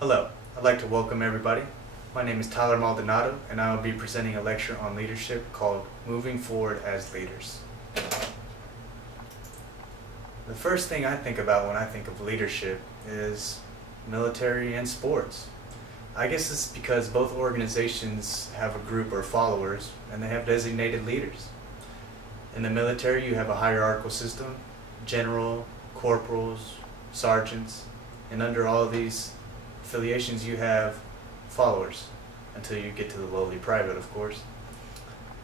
Hello, I'd like to welcome everybody. My name is Tyler Maldonado and I will be presenting a lecture on leadership called Moving Forward as Leaders. The first thing I think about when I think of leadership is military and sports. I guess it's because both organizations have a group or followers and they have designated leaders. In the military you have a hierarchical system, general, corporals, sergeants, and under all of these affiliations you have followers until you get to the lowly private, of course.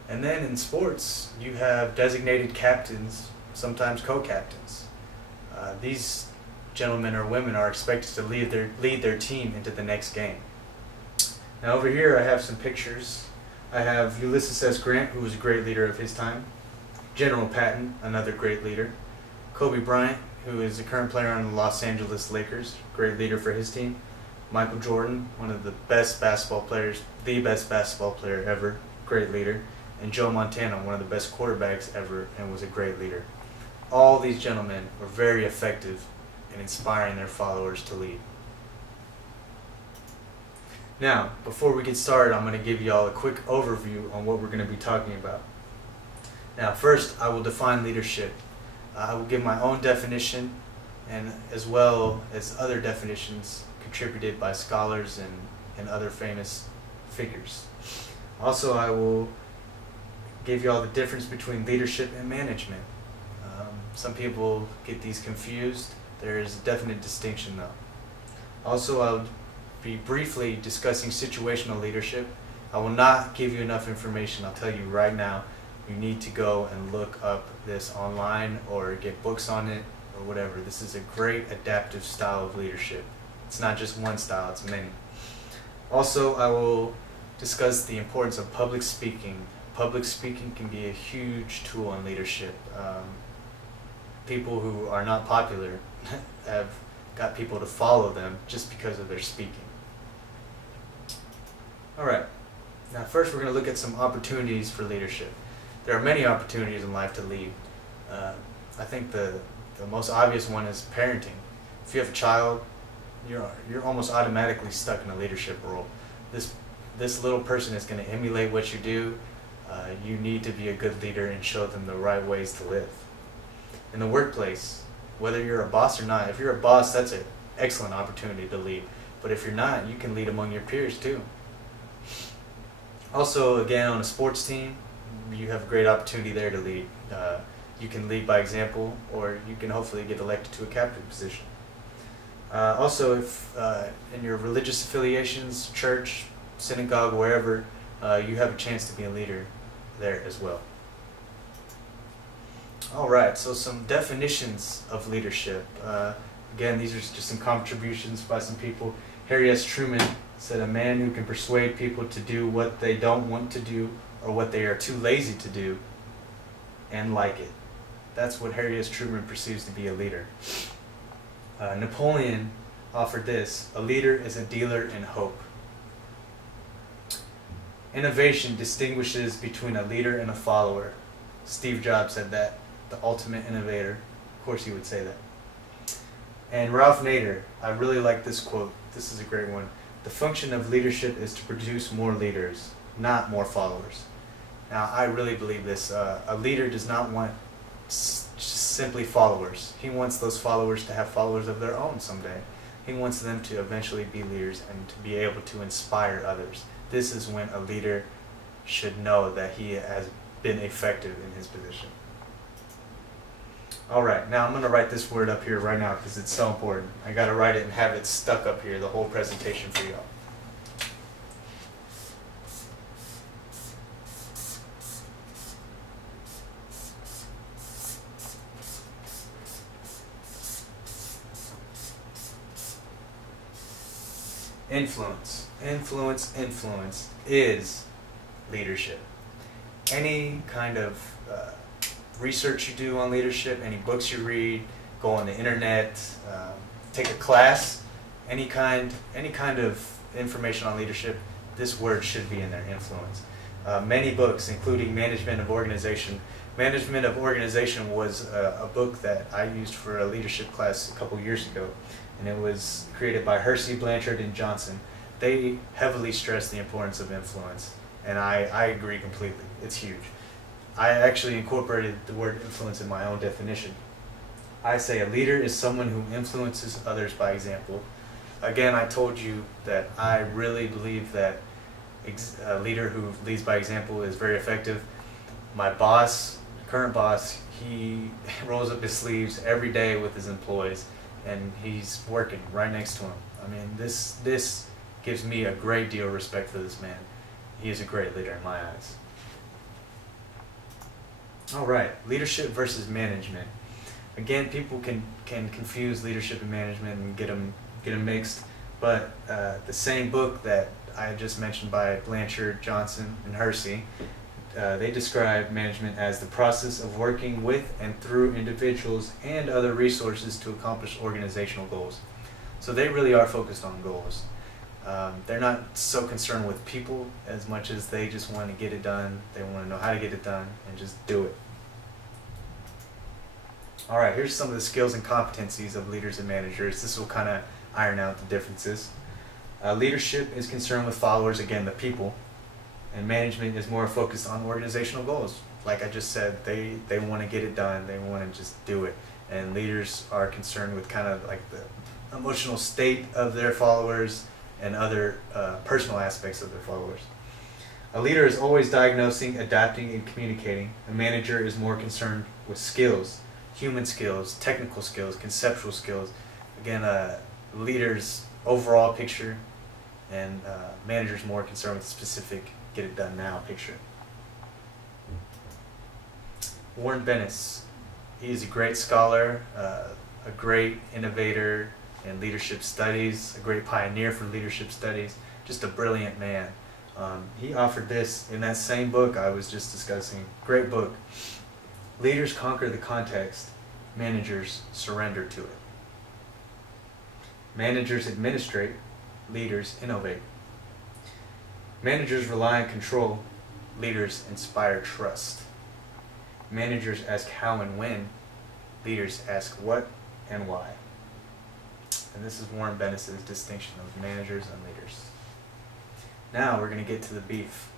And then in sports you have designated captains, sometimes co-captains. These gentlemen or women are expected to lead their team into the next game. Now over here I have some pictures. I have Ulysses S. Grant, who was a great leader of his time, General Patton, another great leader, Kobe Bryant, who is a current player on the Los Angeles Lakers, great leader for his team, Michael Jordan, one of the best basketball players, the best basketball player ever, great leader, and Joe Montana, one of the best quarterbacks ever and was a great leader. All these gentlemen were very effective in inspiring their followers to lead. Now, before we get started, I'm going to give you all a quick overview on what we're going to be talking about. Now, first, I will define leadership. I will give my own definition, and as well as other definitions contributed by scholars and other famous figures. Also, I will give you all the difference between leadership and management. Some people get these confused. There is a definite distinction though. Also, I'll be briefly discussing situational leadership. I will not give you enough information. I'll tell you right now, you need to go and look up this online or get books on it or whatever. This is a great adaptive style of leadership. It's not just one style, it's many. Also, I will discuss the importance of public speaking. Public speaking can be a huge tool in leadership. People who are not popular have got people to follow them just because of their speaking. Alright, now first we're going to look at some opportunities for leadership. There are many opportunities in life to lead. I think the most obvious one is parenting. If you have a child, you're almost automatically stuck in a leadership role. This little person is going to emulate what you do. You need to be a good leader and show them the right ways to live. In the workplace, whether you're a boss or not, if you're a boss, that's an excellent opportunity to lead. But if you're not, you can lead among your peers too. Also, again, on a sports team, you have a great opportunity there to lead. You can lead by example, or you can hopefully get elected to a captain position. Also, if in your religious affiliations, church, synagogue, wherever, you have a chance to be a leader there as well. Alright, so some definitions of leadership. Again, these are just some contributions by some people. Harry S. Truman said, "A man who can persuade people to do what they don't want to do or what they are too lazy to do and like it." That's what Harry S. Truman perceives to be a leader. Napoleon offered this: "A leader is a dealer in hope." Innovation distinguishes between a leader and a follower. Steve Jobs said that, the ultimate innovator. Of course he would say that. And Ralph Nader, I really like this quote. This is a great one. "The function of leadership is to produce more leaders, not more followers." Now, I really believe this. A leader does not want simply followers. He wants those followers to have followers of their own someday. He wants them to eventually be leaders and to be able to inspire others. This is when a leader should know that he has been effective in his position. Alright, now I'm going to write this word up here right now because it's so important. I got to write it and have it stuck up here, the whole presentation for y'all. Influence. Influence, influence is leadership. Any kind of research you do on leadership, any books you read, go on the internet, take a class, any kind of information on leadership, this word should be in there, influence. Many books, including Management of Organization. Management of Organization was a book that I used for a leadership class a couple years ago. and it was created by Hersey, Blanchard, and Johnson. They heavily stress the importance of influence, and I agree completely. It's huge. I actually incorporated the word influence in my own definition. I say a leader is someone who influences others by example. Again, I told you that I really believe that a leader who leads by example is very effective. My boss, current boss, he rolls up his sleeves every day with his employees, and he's working right next to him. I mean, this gives me a great deal of respect for this man. He is a great leader in my eyes. All right, leadership versus management. Again, people can confuse leadership and management and get them mixed, but the same book that I just mentioned by Blanchard, Johnson, and Hersey, they describe management as the process of working with and through individuals and other resources to accomplish organizational goals. So they really are focused on goals. They're not so concerned with people as much as they just want to get it done. They want to know how to get it done and just do it. All right, here's some of the skills and competencies of leaders and managers. This will kind of iron out the differences. Leadership is concerned with followers, again, the people, and management is more focused on organizational goals. Like I just said, they want to get it done. They want to just do it. And leaders are concerned with kind of like the emotional state of their followers and other personal aspects of their followers. A leader is always diagnosing, adapting, and communicating. A manager is more concerned with skills, human skills, technical skills, conceptual skills. Again, leaders' overall picture, and managers more concerned with specific get it done now picture. Warren Bennis, he is a great scholar, a great innovator in leadership studies, a great pioneer for leadership studies, just a brilliant man. He offered this in that same book I was just discussing. Great book. Leaders conquer the context, managers surrender to it. Managers administrate, leaders innovate. Managers rely on control, leaders inspire trust. Managers ask how and when, leaders ask what and why. And this is Warren Bennis' distinction of managers and leaders. Now we're going to get to the beef.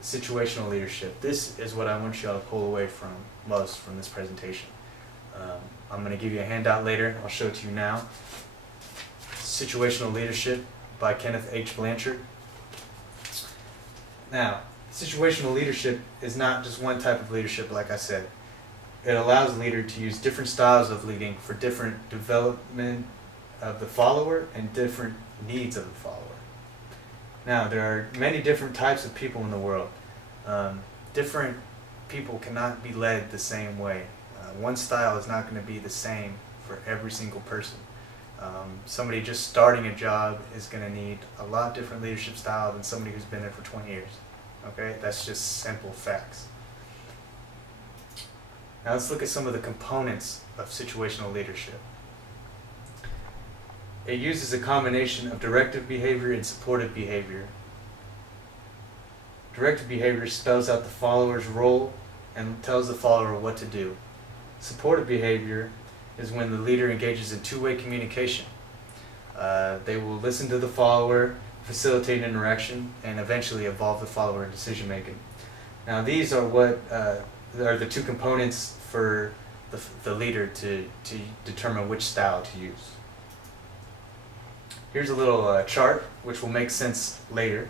Situational leadership. This is what I want you all to pull away from most from this presentation. I'm going to give you a handout later. I'll show it to you now. Situational Leadership by Kenneth H. Blanchard. Now, situational leadership is not just one type of leadership, like I said. It allows a leader to use different styles of leading for different development of the follower and different needs of the follower. Now, there are many different types of people in the world. Different people cannot be led the same way. One style is not going to be the same for every single person. Somebody just starting a job is going to need a lot different leadership style than somebody who's been there for 20 years. Okay, that's just simple facts. Now let's look at some of the components of situational leadership. It uses a combination of directive behavior and supportive behavior. Directive behavior spells out the follower's role and tells the follower what to do. Supportive behavior is when the leader engages in two-way communication. They will listen to the follower, facilitate interaction, and eventually involve the follower in decision-making. Now these are what are the two components for the leader to determine which style to use. Here's a little chart which will make sense later.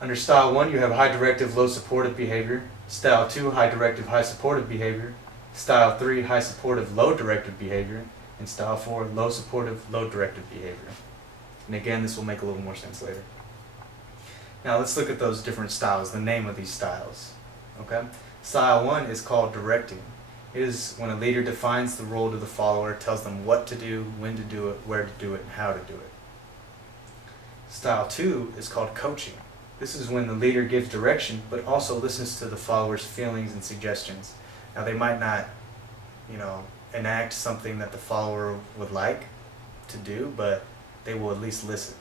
Under Style 1 you have high directive, low supportive behavior. Style 2, high directive, high supportive behavior. Style 3, high supportive, low directive behavior. And Style 4, low supportive, low directive behavior. And again, this will make a little more sense later. Now let's look at those different styles, the name of these styles. Okay? Style 1 is called directing. It is when a leader defines the role to the follower, tells them what to do, when to do it, where to do it, and how to do it. Style 2 is called coaching. This is when the leader gives direction, but also listens to the follower's feelings and suggestions. Now they might not, enact something that the follower would like to do, but they will at least listen.